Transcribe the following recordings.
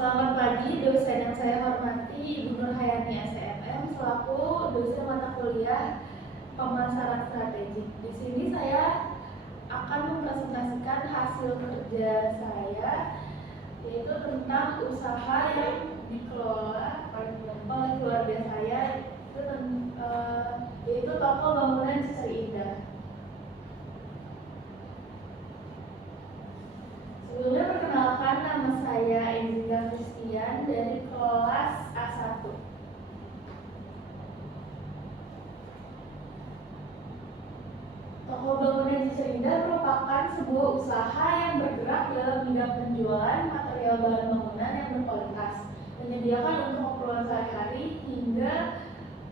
Selamat pagi, dosen yang saya hormati Ibu Nur Hayani SMM selaku dosen mata kuliah pemasaran strategik. Di sini saya akan mempresentasikan hasil kerja saya, yaitu tentang usaha yang dikelola oleh keluarga saya, yaitu toko bangunan Sri Indah. Sebelumnya perkenalkan, nama saya Indra Christian dari kelas A1. Toko bangunan Sri Indah merupakan sebuah usaha yang bergerak dalam bidang penjualan material bahan bangunan yang berkualitas, menyediakan untuk keperluan sehari-hari hingga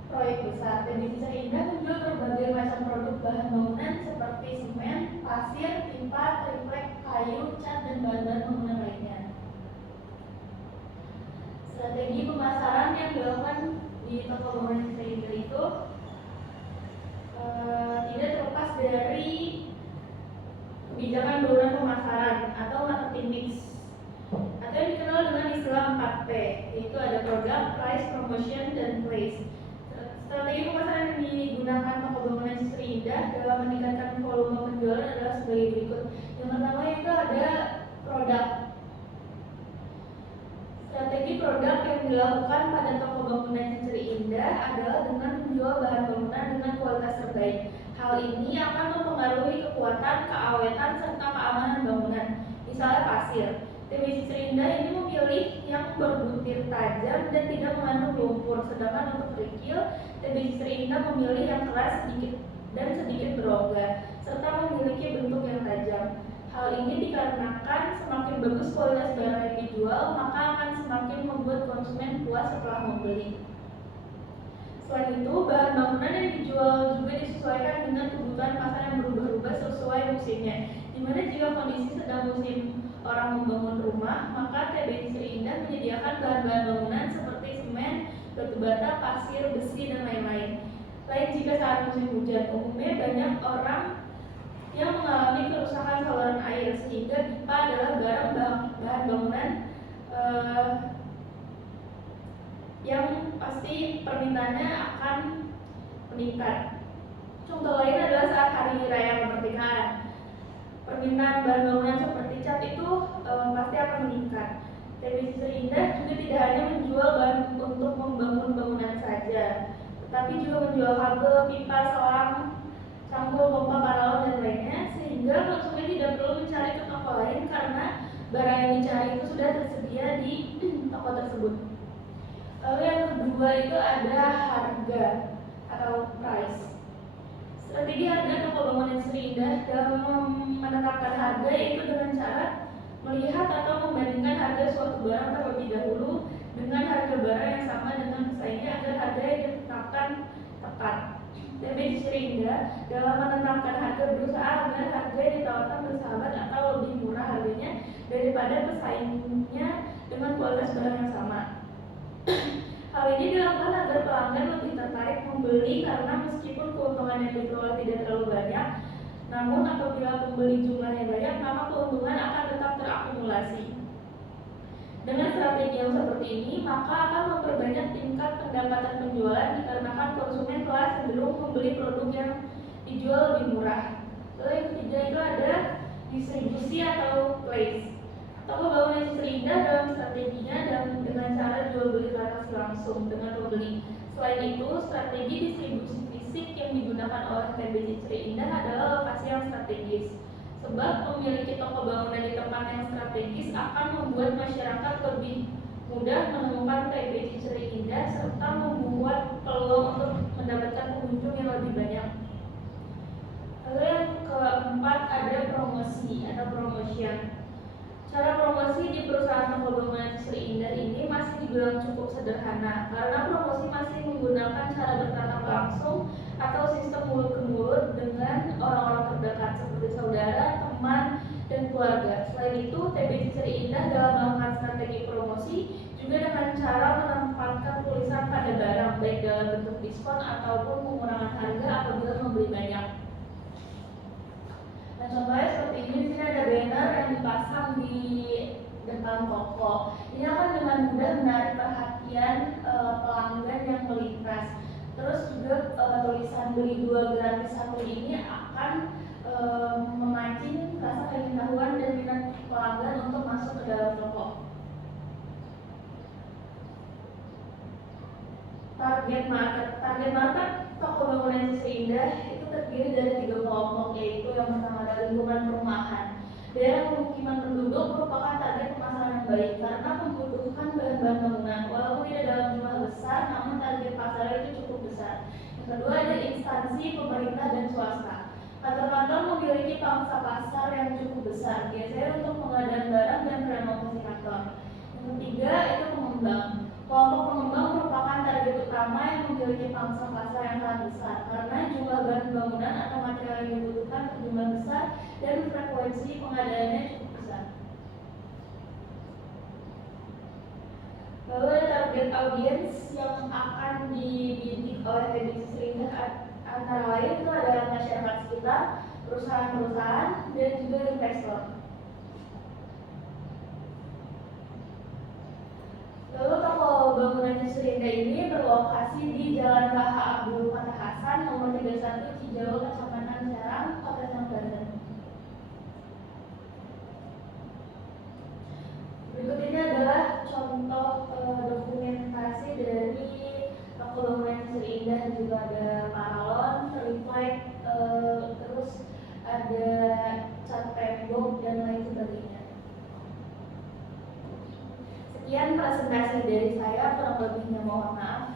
proyek besar. TBC Sri Indah menjual berbagai macam produk bahan bangunan seperti semen, pasir, timpa, triplek, kayu, cat, dan bahan-bahan bangunan lainnya. Strategi pemasaran yang dilakukan di toko bangunan Sri Indah itu tidak terlepas dari kebijakan bauran pemasaran atau marketing mix, atau yang dikenal dengan istilah 4P, yaitu ada produk, price, promotion, dan place. Strategi pemasaran yang digunakan toko bangunan Sri Indah dalam meningkatkan volume penjualan adalah sebagai berikut. Yang pertama itu ada produk. Strategi produk yang dilakukan pada toko bangunan Sri Indah adalah dengan menjual bahan bangunan dengan kualitas terbaik. Hal ini akan mempengaruhi kekuatan, keawetan, serta keamanan bangunan. Misalnya pasir. TBC Sri Indah ini memilih yang berbutir tajam dan tidak mengandung lumpur, sedangkan untuk kerikil, TBC Sri Indah memilih yang keras sedikit berongga, serta memiliki bentuk yang tajam. Hal ini dikarenakan semakin bagus kualitas barang yang dijual, maka akan semakin membuat konsumen puas setelah membeli. Selain itu, bahan bangunan yang dijual juga disesuaikan dengan kebutuhan pasar yang berubah-ubah sesuai musimnya. Dimana jika kondisi sedang musim orang membangun rumah, maka TBC Sri Indah menyediakan bahan-bahan bangunan seperti semen, batu bata, pasir, besi, dan lain-lain. Lain jika saat musim hujan, umumnya banyak orang yang mengalami kerusakan saluran air, sehingga pipa adalah bahan bangunan yang pasti permintaannya akan meningkat. Contoh lain adalah saat hari raya kemerdekaan, permintaan bahan bangunan seperti cat itu pasti akan meningkat. TBC Sri Indah juga tidak hanya menjual bahan untuk membangun bangunan saja, tetapi juga menjual kabel, pipa, selang, cangkul, pompa, paralon, dan lainnya, sehingga konsumen tidak perlu mencari ke toko lain karena barang yang dicari itu sudah tersedia di toko tersebut. Lalu yang kedua itu ada harga atau price. Strategi harga toko bangunan Sri Indah dalam menetapkan harga yaitu dengan cara melihat atau membandingkan harga suatu barang terlebih dahulu dengan harga barang yang sama dengan pesaingnya agar harga yang ditetapkan tepat. TBC Sri Indah dalam menetapkan harga berusaha agar harga yang ditawarkan bersahabat atau lebih murah harganya daripada pesaingnya dengan kualitas barang yang sama. Hal ini dilakukan agar pelanggan lebih tertarik membeli karena meskipun keuntungan yang diperoleh tidak terlalu banyak, namun apabila pembeli jumlahnya banyak, maka keuntungan akan tetap terakumulasi. Dengan strategi yang seperti ini, maka akan memperbanyak tingkat pendapatan penjualan dikarenakan konsumen telah cenderung membeli produk yang dijual lebih murah. Lalu yang ketiga itu ada distribusi atau place. Toko bangunan Sri Indah dalam strateginya dan dengan cara jual beli transaksi langsung dengan pembeli. Selain itu, strategi distribusi fisik yang digunakan oleh TBC Sri Indah adalah lokasi yang strategis. Sebab memiliki toko bangunan di tempat yang strategis akan membuat masyarakat lebih mudah menemukan TBC Sri Indah serta membuat peluang untuk mendapatkan pengunjung yang lebih banyak. Lalu yang keempat ada promosi atau promotion. Cara promosi di perusahaan toko bangunan Sri Indah ini masih dibilang cukup sederhana karena promosi masih menggunakan cara bertatap langsung atau sistem mulut ke mulut dengan orang-orang terdekat seperti saudara, teman, dan keluarga. Selain itu, TBC Sri Indah dalam melakukan strategi promosi juga dengan cara menempatkan tulisan pada barang baik dalam bentuk diskon ataupun pengurangan harga apabila membeli banyak. Nah, contohnya seperti ini, di sini ada banner yang dipasang di depan toko. Ini akan dengan mudah menarik perhatian pelanggan yang melintas. Terus juga tulisan beli 2 gratis 1 ini akan memancing rasa keingin-tahuan dan minat pelanggan untuk masuk ke dalam toko. Target market toko bangunan Sisri Indah itu terdiri dari 3 kelompok, yaitu yang pertama adalah lingkungan perumahan. Daerah pemukiman penduduk merupakan target pemasaran yang baik karena membutuhkan bahan-bahan bangunan. Walaupun tidak dalam jumlah besar, namun target pasar itu cukup besar. Yang kedua ada instansi pemerintah dan swasta. Kantor-kantor memiliki pangsa pasar yang cukup besar, biasanya untuk pengadaan barang dan renovasi kantor. Yang ketiga itu pengembang. Kelompok pengembang merupakan target utama yang memiliki pangsa pasar yang sangat besar karena jumlah bahan bangunan atau material yang dibutuhkan berjumlah besar dan frekuensi pengadaannya cukup besar. Lalu ada target audiens yang akan dibidik oleh Teknik Sisri Indah antara lain itu adalah masyarakat sekitar, perusahaan-perusahaan, dan juga investor. Lalu toko bangunan Sisri Indah ini berlokasi di Jalan Raha Abdul Fatah Hasan nomor 31 Cijawa, Kecamatan Serang, Kota Banten. Berikut ini adalah contoh dokumentasi dari toko bangunan Sisri Indah, juga ada paralon, reflect, terus ada cat tembok dan lain sebagainya. Sekian presentasi dari saya, kurang lebihnya mohon maaf.